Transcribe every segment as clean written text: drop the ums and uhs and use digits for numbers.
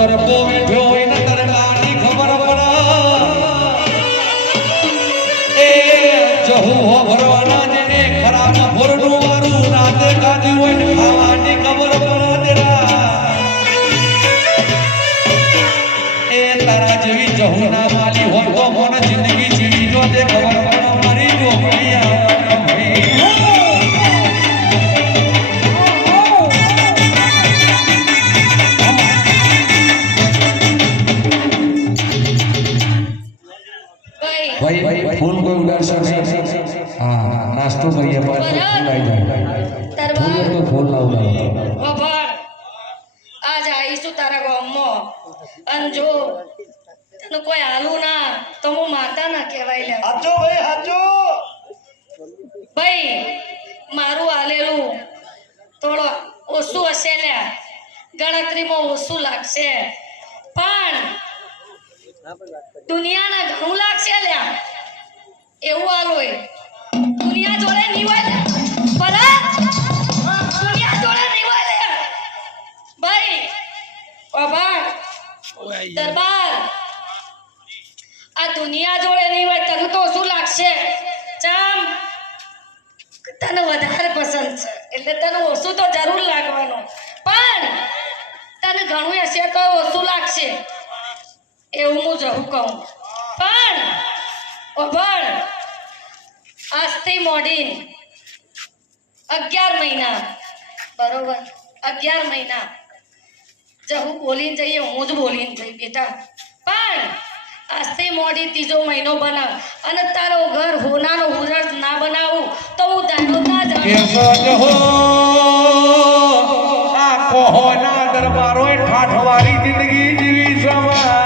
તરકો બેઠો હોય ને તરકાની ખબર પડે એ જહુ હો ભરવાના જેને ખરાબ ભોરનું વારું રાતે કાઢી હોય ને ખાવાની ખબર પડે એ તારા જેવી જહુ ના માલી હોય તો મને જિંદગી જીવી જો તે ખબર પડે મારી જો ભાઈ भाई फूल को उड़ासा नहीं हां नाश्तो करिए बाद में फूल आई जाए फूल तो फूल ना उड़ा बाबा आज आईसु तारा गामो अंजो तने कोई आलू ना तो मो माता ना कहेवाय ले हाचो भाई हाचो भाई मारू आलेलू થોડો ઓછું હશે લે ગણતરીમાં ઓછું લાગશે પણ દુનિયાના ઘણું લાગશે લે એવું આલોય દુનિયા જોડે નહીં હોય લે પરા દુનિયા જોડે નહીં હોય લે ભાઈ બાબા દરબાર આ દુનિયા જોડે નહીં હોય તને તો શું લાગશે ચામ તને વધારે પસંદ છે એટલે તને ઓછું તો જરૂર લાગવાનું પણ તને ઘણું હશે તો ઓછું લાગશે એવું હું જવું કહું પણ ઓભણ આજથી મોડી 11 મહિના બરોબર 11 મહિના જહુ બોલીને જઈએ હું જ બોલીને જઈ બેટા પણ આજથી મોડી 3જો મહિનો બનાવ અને તારો ઘર હોનાનો હુરત ના બનાવું તો હું દાડો ના જાઉં આ કોહોના દરબારો ઠાઠવારી જિંદગી જીવી સમા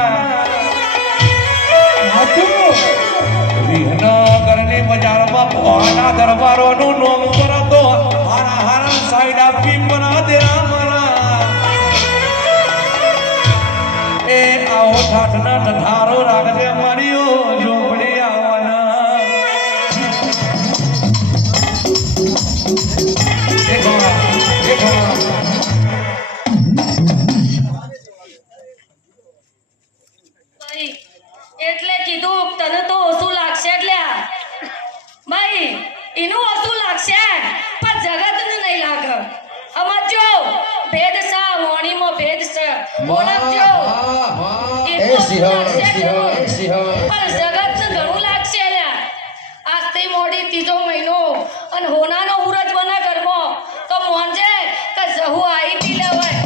વિહનગરની બજારમાં કોહોના દરબારોનું નામ કરતો હારા હારા સાઈડ આપી બના દેરા મારા એ આવો ઠાઠના ઠઠારો રાખજે મારીઓ ઝોપડી આવવાના એટલે કીધું તને તો ઓછું લાગશે એટલે ભાઈ એનું ઓછું લાગશે પણ જગતને નહીં લાગે સમજો ભેદ છે વાણીમાં ભેદ છે ઓળખજો પણ જગતને ઘણું લાગશે એટલે આજથી મોડી 3જો મહિનો અને હોનાનો ઉરજ બના ઘરમાં તો મોંજે કે જહુ આવી પી લેવાય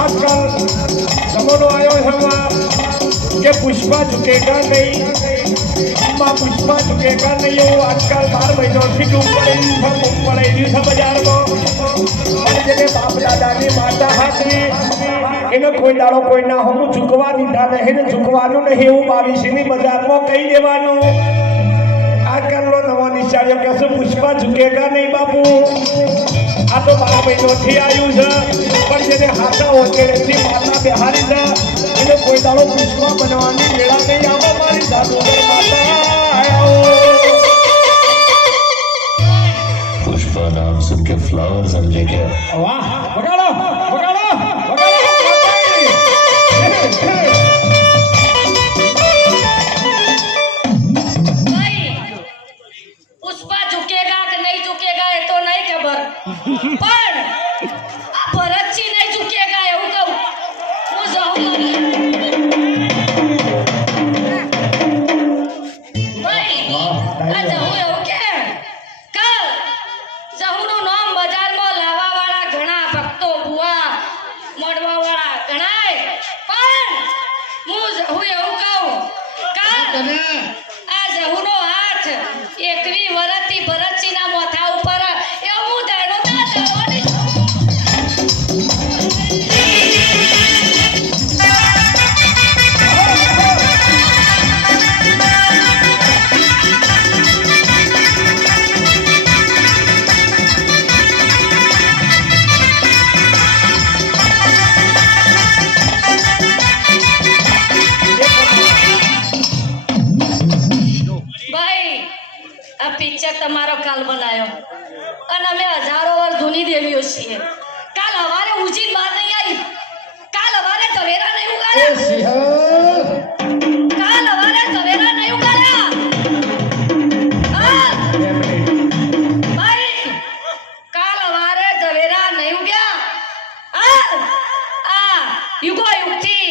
आजकल जमानो आयो है कि पुष्पा झुकेगा नहीं माँ पुष्पा झुकेगा नहीं वो आजकल 12 महीनों से डूब पड़ेगी सब बाजार में जगह बाप दादा ने माता हाथी इन्हें कोई डालो कोई ना हो झुकवा दीधा नहीं ने झुकवानो नहीं वो बाविशीनी बाजार में कही देवानो आजकल लो नवा निशाड़ियों कैसे पुष्पा झुकेगा नहीं बापू आ तो 12 महीनों थी आयु है पर जेने हाथा होते रहती माता बिहारी था इन्हें कोई दाड़ो पुष्पा बनवानी मेला नहीं आवा मारी जादूगर माता आओ पुष्पा नाम सुन के फ्लावर समझे क्या वाह बगाड़ो बगाड़ो पुष्पा झुकेगा कि नहीं झुकेगा ये तो नहीं खबर पर आ भरतजी नहीं झुकेगा એવું કહું હું જાઉં ભાઈ આ જાઉં એવું કે કલ જાઉંનું નામ બજારમાં લાવવા વાળા ઘણા ભક્તો બુઆ મળવા વાળા ઘણાય પણ હું જાઉં એવું કહું કલ આ જાઉંનો હાથ 21 વર્ષથી ભરતજીના મોથા ઉપર એવું દાડો ના જવાની તમારો કાલ બનાયો અને અમે હજારો વર્ષ જૂની દેવીઓ છીએ. કાલ હવારે ઉજીન બહાર નહીં આવી, કાલ હવારે ઝવેરા નહીં ઉગાડ્યા, કાલ હવારે ઝવેરા નહીં ઉગાડ્યા. હા ભાઈ, કાલ હવારે ઝવેરા નહીં ઉગ્યા. આ યુગો યુગથી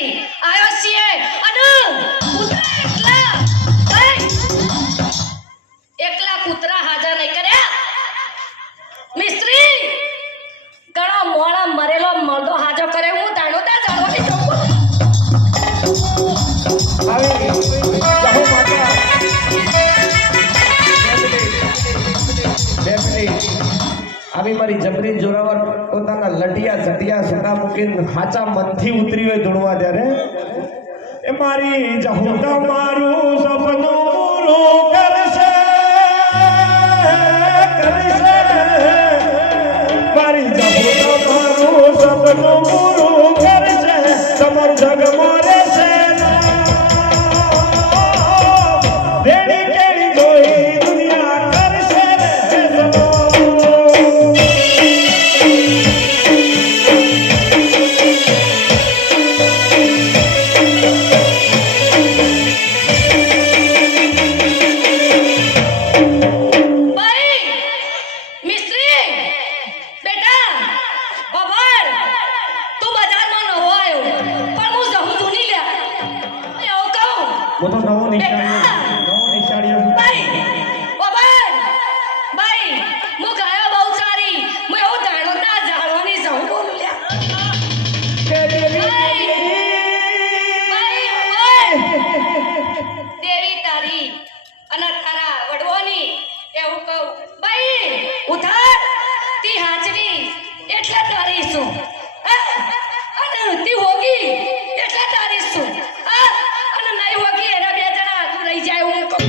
આવ્યો છીએ અને એકલા કૂતરા હાજર નહીં કર્યા. મિસ્ત્રી ઘણો મોળા મરેલો મરદો હાજર કરે. હું દાડો દા જાણો નહીં હવે જાહો માતા બે મિનિટ. આવી મારી જબરી જોરાવર પોતાના લટિયા ઝટિયા સટા મૂકીને હાચા મનથી ઉતરી હોય ધૂણવા ત્યારે એ મારી જાહો તમારું સપનું પૂરું કરશે મારી જાહો તમારું સપનું પૂરું કરશે તમારું જગ મારે છે દેડી કેડી જોઈ દુનિયા કરશે वो तो नवो निशाड़ियो ભાઈ ઓ ભાઈ ભાઈ હું ગાયો બહુ સારી. હું એવું દાડો ના જાળવાની જવું બોલું લ્યા. દેવી તારી અને તારા વડવાની એવું કહું. ભાઈ ઉધાર તી હાજરી એટલે તારી શું, અને તી હોગી એટલે તારી શું, અને નહીં હોગી એના બે જણા તું રહી જાય હું કહું.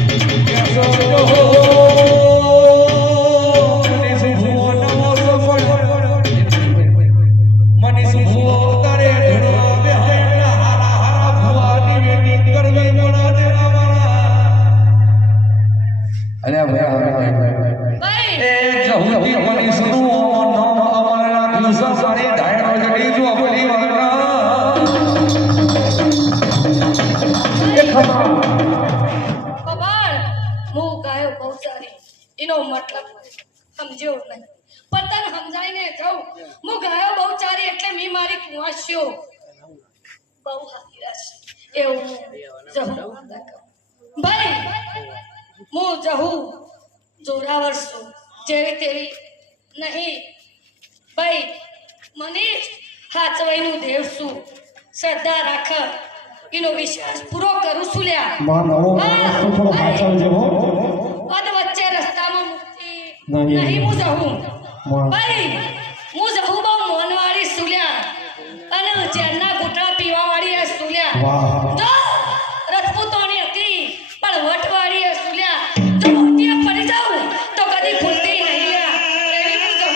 એનો મતલબ સમજ્યો નહીં, પણ તને સમજાઈને જાઉં. હું ગાયો બહુ ચારી એટલે મી મારી કુંવાસીઓ બહુ હાથીરા છે એવું જહું ભાઈ. હું જહું જોરાવર છું, જેવી તેવી નહીં ભાઈ. મને હાચવાઈનું દેવ છું, શ્રદ્ધા રાખ એનો વિશ્વાસ પૂરો કરું છું લ્યા. પદ વચ્ચે રસ્તામાં મુક્તિ નહીં. હું જહું ભાઈ, હું જહું બહુ મોનવાળી સુલ્યા અને ઝેરના ઘૂંટડા પીવાવાળી એ સુલ્યા. જો રજપૂતોની હતી પણ વટવાળી એ સુલ્યા. જો મોતીએ પડી જાઉં તો કદી ભૂલતી નહીં લ્યા. એવી હું જહું.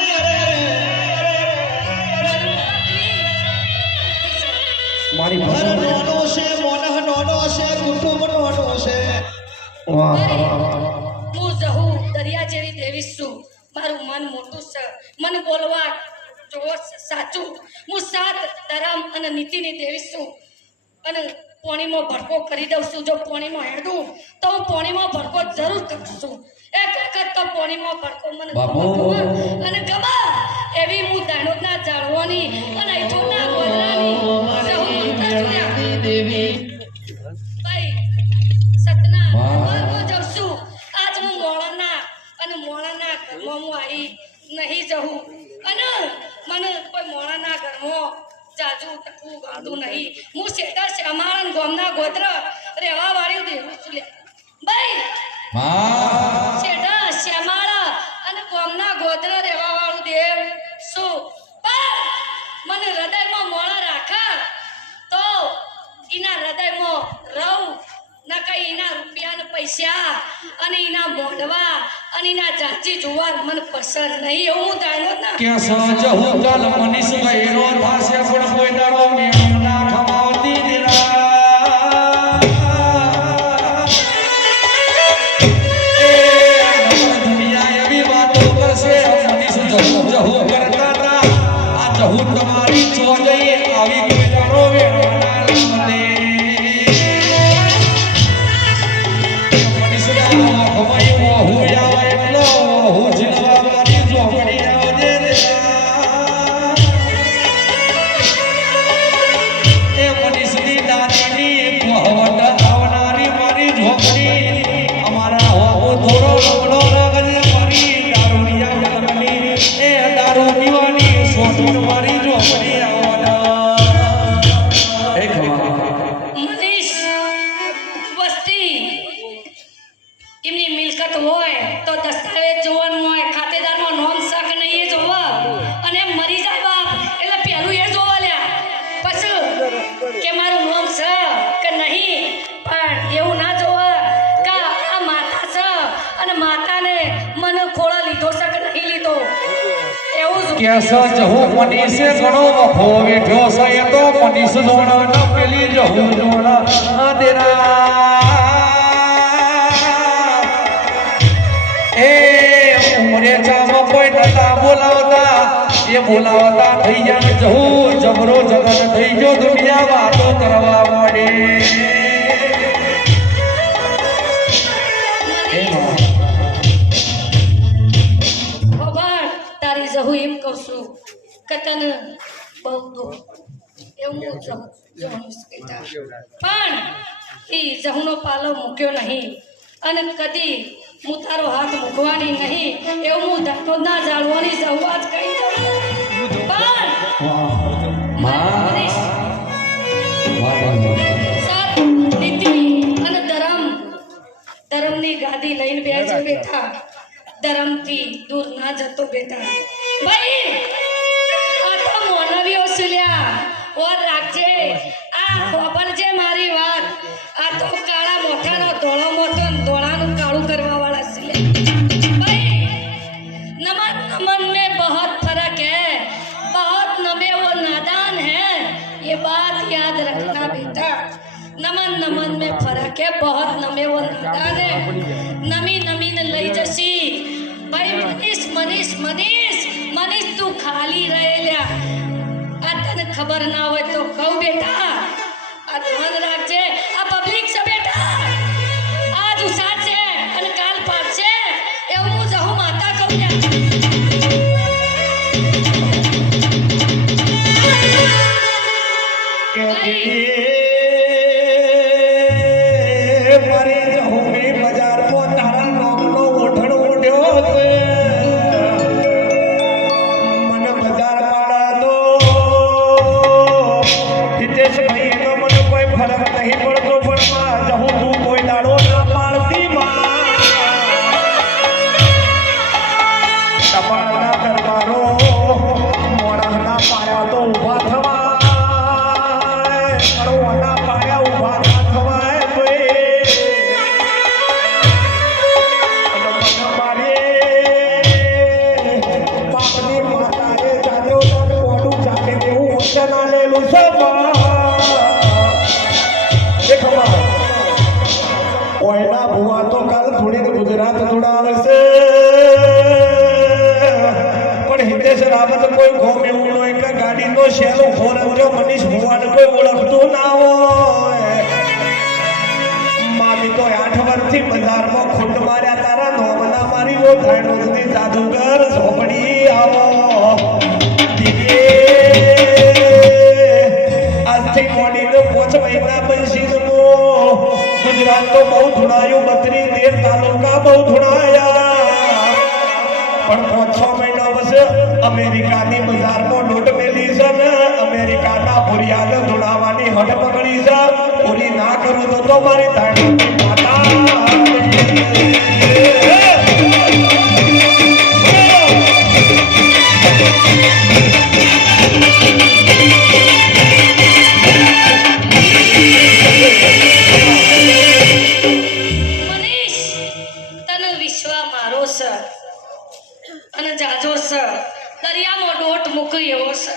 મારી ઘર નોનો છે, મોનહ નોનો છે, કુટુંબ નોનો છે. હું જહું દરિયા જેવી દેવી છું. મારું મન મોટું છે, મન બોલવા જોવો સાચું. હું સાત ધર્મ અને નીતિની દેવી છું અને પોણીમાં ભડકો કરી દઉં છું. જો પોણીમાં હેડું તો હું પોણીમાં ભડકો જરૂર કરું છું. એક વખત તો પોણીમાં ભડકો મને અને ગમા એવી હું દાણોદના જાળવાની અને અહીંઠોના ગોદરાની દેવી ભાઈ સતના હું જાઉં છું. આજ હું મોળાના અને મોળાના ઘરમાં હું આવી નહીં જવું અને મને કોઈ મોળાના ઘરમાં જાજુ ટકવું ગમતું નહીં. હું શેઠા શ્યામાળન ગોમના ગોત્ર રહેવા વાળી દેવું છું ભાઈ. શેઠા શ્યામાળા અને ગોમના ગોત્ર રહેવા વાળું દેવ શું. મને હૃદયમાં મોળા રાખા તો એના હૃદયમાં રહું ન કઈ એના રૂપિયા ને પૈસા અને એના મોઢવા અને એના જાચી જુવાર મને પસંદ નહીં. એવું હું દાયનો ના કે સહજ હું કાલ મનીષ ગયરો થાશે પણ કોઈ દાડો મેં ના ખમાવતી દિરા. એ દુનિયા કેસ જહુ મનીષે ઘણો વખો વેઠ્યો છે એ તો મનીષ જોણ ન પેલી જહુ જોણ દેરા એ ઉમરે ચામાં કોઈ નતા બોલાવતા એ બોલાવતા થઈ ગયા જહુ જબરો જગત થઈ ગયો દુનિયા વાતો કરવા મળે ખબર તારી જહુ એમ કહું છું કે તને બહુ દુઃખ એવું જહુનું બેટા પણ એ જહુનો પાલો મૂક્યો નહીં અને કદી હું તારો હાથ મૂકવાની નહીં એવું હું ધક્કો ના જાળવાની જહુ આજ કહી દઉં પણ મનીષ, સત, નીતિ અને ધર્મની ગાદી લઈને બેસજો બેટા ધર્મથી દૂર ના જતો બેટા ભાઈ આ તો મોનવીઓ સુલ્યા ઓર રાખજે આ ખબર છે મારી વાત આ તો કાળા મોઠાનો ધોળો મોઠો ને ધોળાનું કાળું કરવા વાળા સુલ્યા ભાઈ नमन नमन में बहुत फर्क है बहुत नमे वो नादान है ये बात याद रखना बेटा नमन नमन में फर्क है बहुत नमे वो नादान है नमी नमी ने लई जसी भाई मनीष તું ખાલી રહેલા આ તને ખબર ના હોય તો કહું બેટા આ ધ્યાન રાખજે આ પબ્લિક છે બેટા આજ ઉસાદ છે અને કાલ પાડ છે એવું હું જહુ માતા કહું મારે જહુની બજારમાં તારા નામનો ઓઠણો ઉડ્યો છે મને બજાર પાડો હિતેશભાઈ એનો મને કોઈ ફરક નહીં પડતો પણ જહુ તું કોઈ દાડો ના પાડતી ટપાલના દરબારો મોડાના પાયા તો ઊભા થવા કડવાના પાયા ઊભા ના થવાય પાપની માતાએ જાણ્યો મોઢું ચાલે તેવું વચન આલેલું છે ઓયના ભુવા તો કાલ થોડીને ગુજરાત જોડાવે છે પણ હિતેશ રાવત કોઈ ગોમ એવું હોય કે ગાડીનો શેલ ઉભો રહ્યો મનીષ ભુવાને કોઈ ઓળખતું ના હોય મામી તો 8 વર્ષથી બજારમાં ખૂંટ માર્યા તારા નોમના મારી ઓ ધણોની જાદુગર ઝોપડી આવો આજથી મોડીને 5 મહિના પછી ગુજરાત તો બહુ ધુણાયું 32 તાલુકા બહુ ધુણાયા પણ 5-6 મહિના પછી અમેરિકાની બજારમાં લૂંટ મેલી છે ને અમેરિકાના ભુરિયાને ધુણાવાની હટ પકડી છે પૂરી ના કરું તો મારી તાણી માતા અને જાજો છે દરિયામાં ડોટ મૂકી એવો છે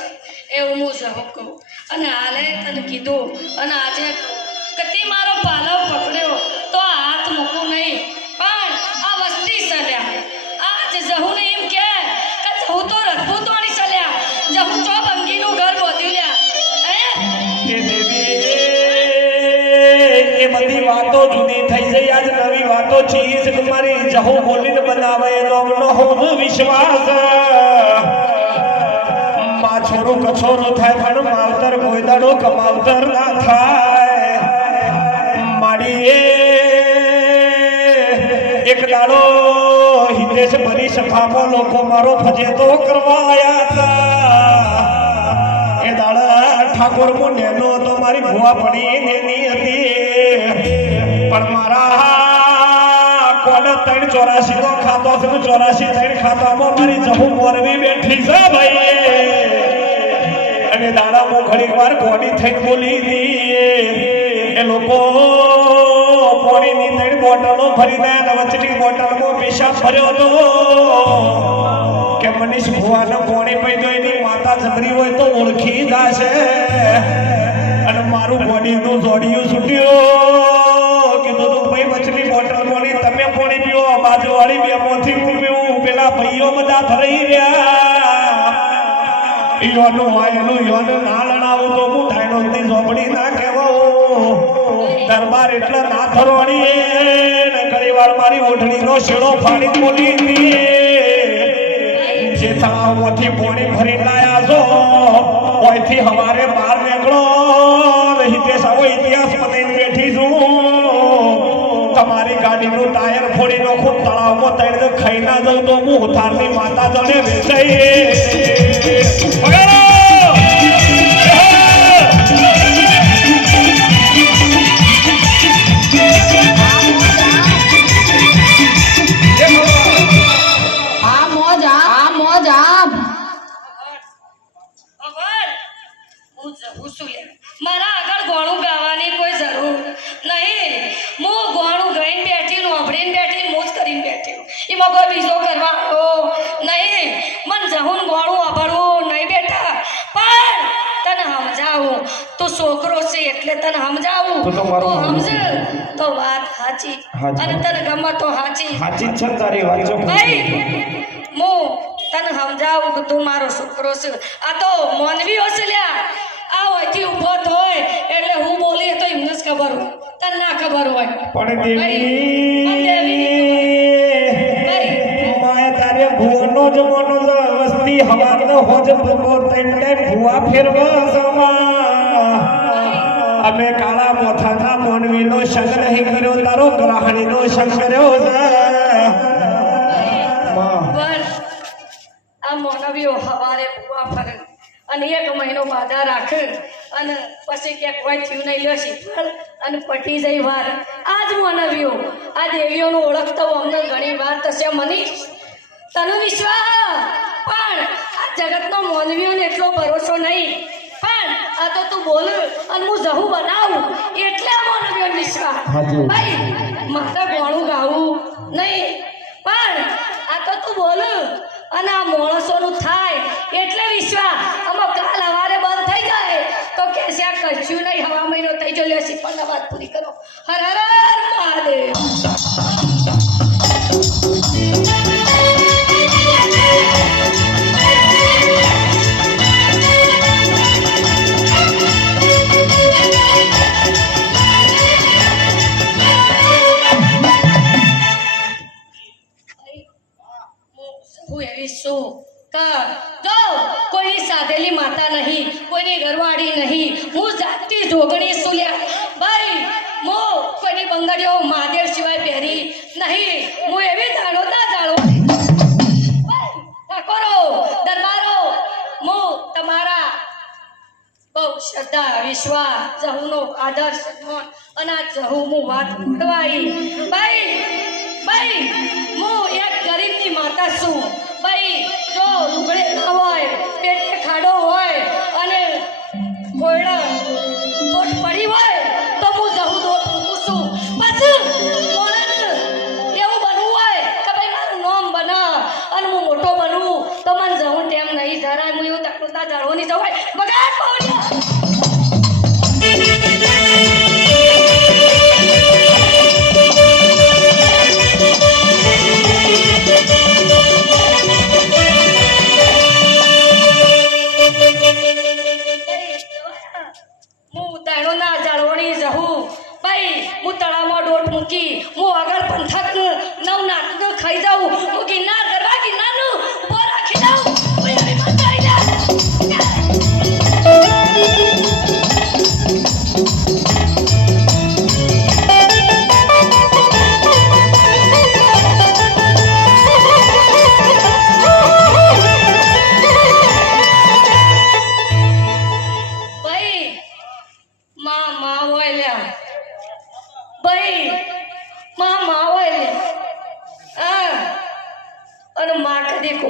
એવું હું જહુ કહું અને હાલે તને કીધું અને આજે કતી મારો પાલવ પકડ્યો તો આ હાથ મૂકું નહીં પણ આ વસ્તી ચલ્યા આજ જહુને એમ કે જહુ તો રજપૂતોની ચલ્યા જહુ ચો બંગીનું ઘર બોધ્યું લ્યા એ બધી વાતો જુદી થઈ જઈ આજ નવી વાતો ચીજ તમારી જહુ બોલીને બનાવે એનો હું વિશ્વાસ માં છોરું કછોરું થાય પણ માવતર કોઈ દાડો કમાવતર ના થાય માડી એક દાડો હિતેશ ભરી સભામાં લોકો મારો ફજેતો કરવા આયા હતા એ દાડા ઠાકોર મો નેનો તો મારી ભુવા પડી નેની હતી પણ મારા કોને 384 નો ખાતો છે 84 3 ખાતામાં મારી જહુ મોરવી બેઠી છે ભાઈ અને દાડામાં ઘણી વાર કોની થઈને બોલી દી એ લોકો પાણીની 3 બોટલો ભરી દે અને વચની બોટલમાં પેશાબ ભર્યો હતો કે મનીષ ભુવાને પોણી પઈ ગઈ ની માતા જબરી હોય તો ઓળખી જાશે અને મારું બોડીનું જોડિયું છૂટ્યું કીધું તું ભાઈ વચની બોટલ પોણી તમે પોણી પીવો બાજુવાળી બેમાંથી હું પીવું પેલા ભાઈઓ બધા ભરાઈ રહ્યા યોનું વાયનું યોનું ના લણાવું તો હું ધાયણોની ઝોપડી ના કહેવાઉં દરબાર એટલે ના થરવાડી ને ઘણી વાર મારી ઓઢણીનો શેડો ફાડી બોલી હતી જે તળાવમાંથી પોણી ભરી લાયા છો ઓયથી હવારે બહાર નીકળો હિતેશ આવો ઇતિહાસ બતાવીને બેઠી છું તમારી ગાડીનું ટાયર ફોડી નાખું તળાવમાં તળીને ખાઈ ના દઉં તો હું ઉતારની માતા જણે વેચાઈ મારા આગળ ગોણું ગાવાની કોઈ જરૂર નહીં હું ગોણું ગઈને બેઠી નોભરીને બેઠી મોજ કરીને બેઠી એમાં કોઈ બીજો કરવાનો નહીં મન જહું ગોણું વાપરવું નહીં બેટા પણ તને સમજાવું તું છોકરો છે એટલે તને સમજાવું તું સમજ તો વાત સાચી અને તને ગમે તો સાચી સાચી છે તારી વાત જો ભાઈ હું તને સમજાવું કે તું મારો છોકરો છે આ તો મોનવી હશે લ્યા આ હોયથી ઊભો હોય એટલે હું બોલી તો એમને જ ખબર હોય તને ના ખબર હોય પણ દેવી માયા તારે ભુવનો જમવાનો વસ્તી હવાનો હોજ પ્રભો તૈને ભુવા ફેરવા સમા અમે કાળા મોથાના મોનવીનો સંગ નહીં કર્યો તારો ગ્રહણીનો સંગ કર્યો આ મોનવીઓ હવારે ભુવા ફરે અને 1 મહિનો બાધા રાખે અને પછી ક્યાંક કોઈ થયું નહીં લ્યો શીખવાડ અને પટી જઈ વાર આજ માનવીઓ આ દેવીઓનું ઓળખતો અમને ઘણી વાર થશે મનીષ તને વિશ્વાસ પણ આ જગતનો માનવીઓને એટલો ભરોસો નહીં પણ આ તો તું બોલ અને હું જહું બનાવું એટલે આ માનવીઓને વિશ્વાસ ભાઈ મારે ગોણું ગાવું નહીં પણ આ તો તું બોલ અને આ માણસોનું થાય એટલે વિશ્વાસ આમાં કાલ હવારે બંધ થઈ જાય તો કે છે આ કશું નહીં હવા મહિનો થઈ જો લેસી પણ વાત પૂરી કરો હર હર મહાદેવ કોઈની સાધેલી માતા નહીં કોઈની ઘરવાળી નહીં હું જાતથી જોગણી સુલ્યા ભાઈ હું કોઈની બંગડીઓ મહાદેવ સિવાય પહેરી નહીં હું એવી જાણો ઠાકોરો દરબારો હું તમારા બહુ શ્રદ્ધા વિશ્વાસ જહુનો આદર સન્માન અને આ જહુ હું વાત મળવાઈ ભાઈ હું એક ગરીબની માતા છું ભાઈ જો લુગડે ના હોય પેટે ખાડો હોય અને કોયડા કોટ પડી હોય તો હું જહું દોટ મૂકું છું પછી એવું બનવું હોય કે ભાઈ મારું નામ બના અને હું મોટો બનવું તો મને જહું ટેમ નહીં જરાય હું એવું તકલીફ જાળવાની જવાય બગાડ પાવડિયા હું આગળ પંથક નવનાથ ખાઈ જાઉં હું ગિરનાર કરવા ગિરનારનું ઉભો રાખી દઉં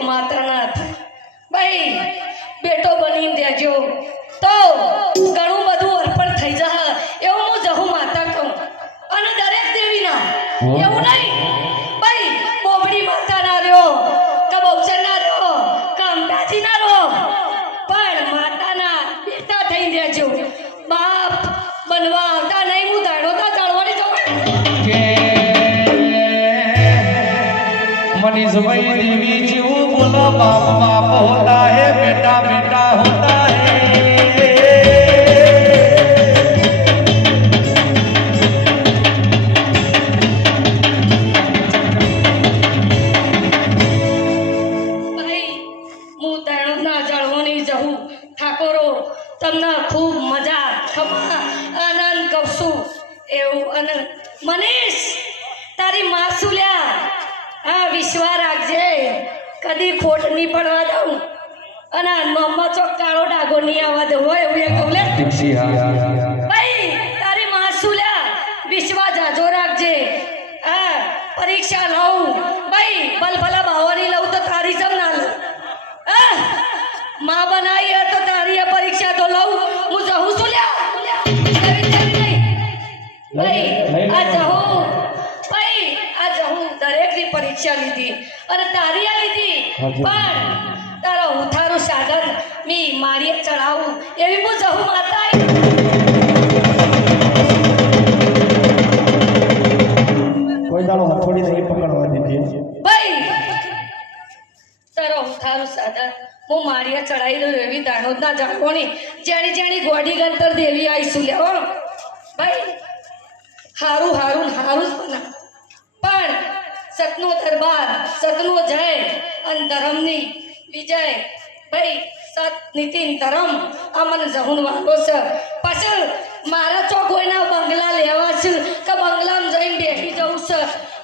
માતા ના થાય ભાઈ બેટો બની દેજો તો ઘણું બધું અર્પણ થઈ જશે એવું હું જહું માતા કહું અને દરેક દેવીના એવું નહીં ભાઈ બોબડી માતા ના રહ્યો કે બહુચર ના રહ્યો બનવા આવતા નહીં હું દાડોતા ચડવાની જવું કે मनीषभाई देवी जी वो बोला बाप बाप होता है बेटा बेटा होता है ભાઈ હું દાડોના જળવાની જવું ઠાકોરો તમને ખૂબ મજા ખમા આનંદ કહું છું એવું અને મનીષ તારી માસુલ્યા આ વિશ્વાસ રાખજે કદી ખોટ નહીં પડવા દઉં અને નોમમાં ચોક કાળો ડાઘો નહીં આવવા દઉં હોય એવું એ કહું લે ભાઈ તારી માસુલ્યા વિશ્વાસ જાજો રાખજે આ પરીક્ષા લઉં ભાઈ ભલભલા ભાવાની લઉં તો તારી જમ ના લઉં માં બનાવી હે તો તારી આ પરીક્ષા તો લઉં હું જઉં છું લ્યા ભાઈ આ જવું ભાઈ આ જવું દરેકની પરીક્ષા લીધી અને તારી આ લીધી પણ તારા ઉથારું સાધન મી મારીએ ચડાવું એવી હું જવું માતા કોઈ દાડો હથોડી નહીં પકડવા દીધી ભાઈ તારો ઉથારું સાધન હું મારીએ ચડાવી દઉં એવી દાણોદના જાણવાની જેણી જેણી ગોડી ગંતર દેવી આવીશું લેવો ભાઈ હારું હારું હારું જ બના પણ સતનો દરબાર સતનો જય અને ધર્મની વિજય ભાઈ સત નીતિન ધર્મ આ મને જહુન વાલો છે પાછળ મારા ચોકોઈના બંગલા લેવા છે કે બંગલામાં જઈને બેસી જવું છે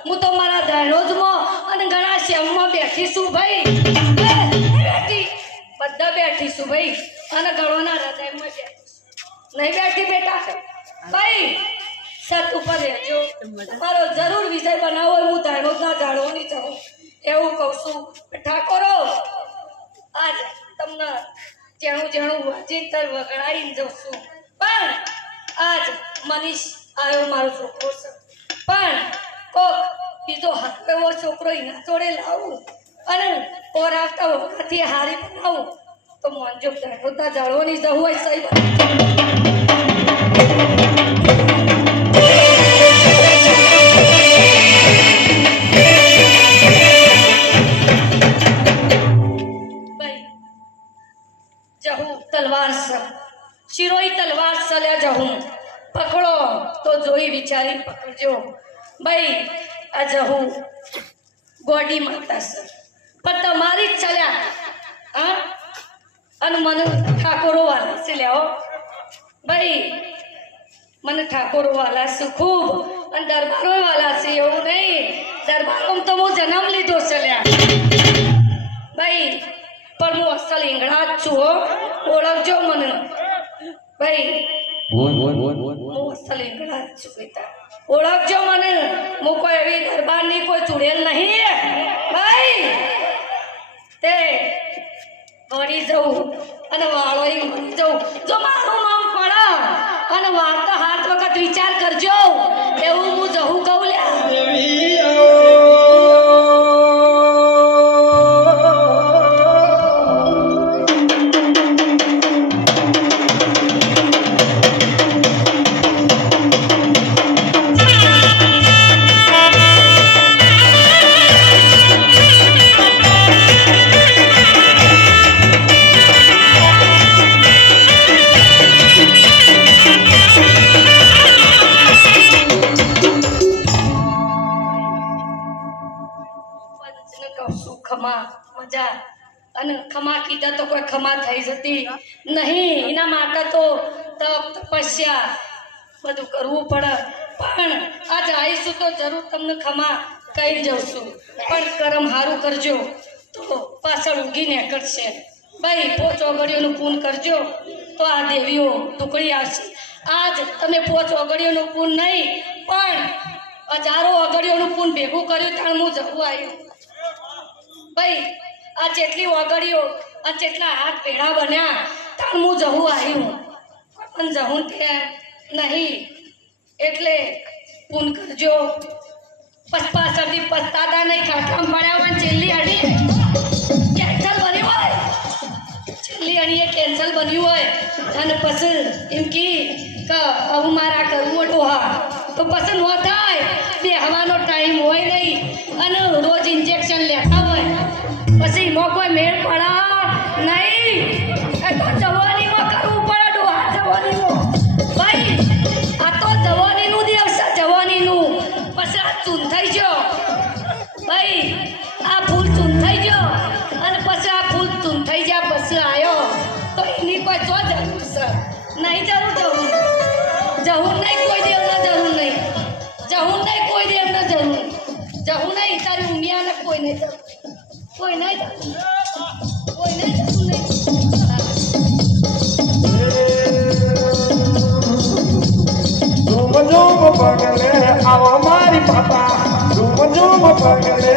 હું તો મારા દાણોદમાં અને ઘણા શ્યામમાં બેઠી છું ભાઈ બેઠી બધા બેઠી છું ભાઈ અને ઘણોના હૃદયમાં બેઠી નહીં બેઠી બેટા ભાઈ સત ઉપર રહેજો મારો જરૂર વિષય બનાવો હું દાણોદના જાળવાની જાઉં એવું કહું છું ઠાકોરો આજ તમને જેણું જેણું વાંચીતર વગડાઈને જઉં છું પણ આજ મનીષ આવ્યો મારો છોકરો છે પણ કોક બીજો હાથ એવો છોકરો એના જોડે લાવું અને ઓર આવતા વખતથી હારી બનાવું તો મંજો દાણોદના જાળવાની જવું હોય સહી તલવાર શિરોઈ તલવાર સલ્યા જહું પકડો તો જોઈ વિચારી પકડજો ભાઈ આ જહું ગોડી માતા સર પણ તમારી જ ચલ્યા હા અને મને ઠાકોરો વાલા છે લેવો ભાઈ મને ઠાકોરો વાલા છે ખૂબ અને દરબારો વાલા છે એવું નહીં દરબારોમાં તો હું જન્મ લીધો છે લ્યા ભાઈ પણ હું અસલ ઈંગણા જ છું હો ઓળખજો મને ભાઈ હું અસલ ઈંગણા જ છું બેટા ઓળખજો મને હું કોઈ એવી દરબારની કોઈ ચૂડેલ નહીં ભાઈ તે વળી જવું અને વાળો મળી જવું જો મારું નામ પડે અને વાર્તા હાથ વખત વિચાર કરજો એવું હું જવું કહું લ્યા મજા અને ખમા કીધા તો કોઈ ખમા થઈ જતી નહીં એના માટે તો તપ તપસ્યા બધું કરવું પડે પણ આજ આવીશું તો જરૂર તમને ખમા કહી જશું પણ કરમ સારું કરજો તો પાછળ ઉગીને કરશે ભાઈ પોચ ઓગળીઓનું પૂન કરજો તો આ દેવીઓ ટુકડી આવશે આજ તમે પોચ ઓગળીઓનું પૂન નહીં પણ હજારો ઓગળીઓનું પૂન ભેગું કર્યું ત્યાં હું જવું આવ્યું ભાઈ આ જેટલી ઓગળીઓ આ જેટલા હાથ ભેળા બન્યા ત્યાં હું જવું આવ્યું પણ જવું ત્યાં નહીં એટલે પૂન કરજો પાછળથી પસ્તાતા નહીં ખાટલામાં પડ્યા હોય છેલ્લી અડી કેન્સલ બન્યું હોય છેલ્લી અડીએ કેન્સલ બન્યું હોય અને પછી એમ કે હવે મારે પછી નો થાય બેહવાનો ટાઈમ હોય નહીં અને રોજ ઇન્જેક્શન લેતા હોય પછી એમાં કોઈ મેળ પડા નહીં એ તો જવાનીમાં કરવું પડે ડોહા જવાનીમાં ભાઈ આ તો જવાનીનું દિવસ છે જવાનીનું પછી આ ચૂન થઈ ગયો ભાઈ આ ફૂલ ચૂન થઈ ગયો અને પછી આ ફૂલ ચૂન થઈ ગયા પછી આવ્યો તો એની કોઈ જો જરૂર છે નહીં જરૂર જવું નહીં કોઈ દેવને જરૂર નહીં જવું નહીં કોઈ દેવને જરૂર જવું નહીં તારી ઉમિયાને કોઈ નહીં જરૂર કોઈ નહીં જરૂર કોઈ નહીં જરૂર નહીં ઝૂમ ઝૂમ પગલે આવો મારી પાપા ઝૂમ ઝૂમ પગલે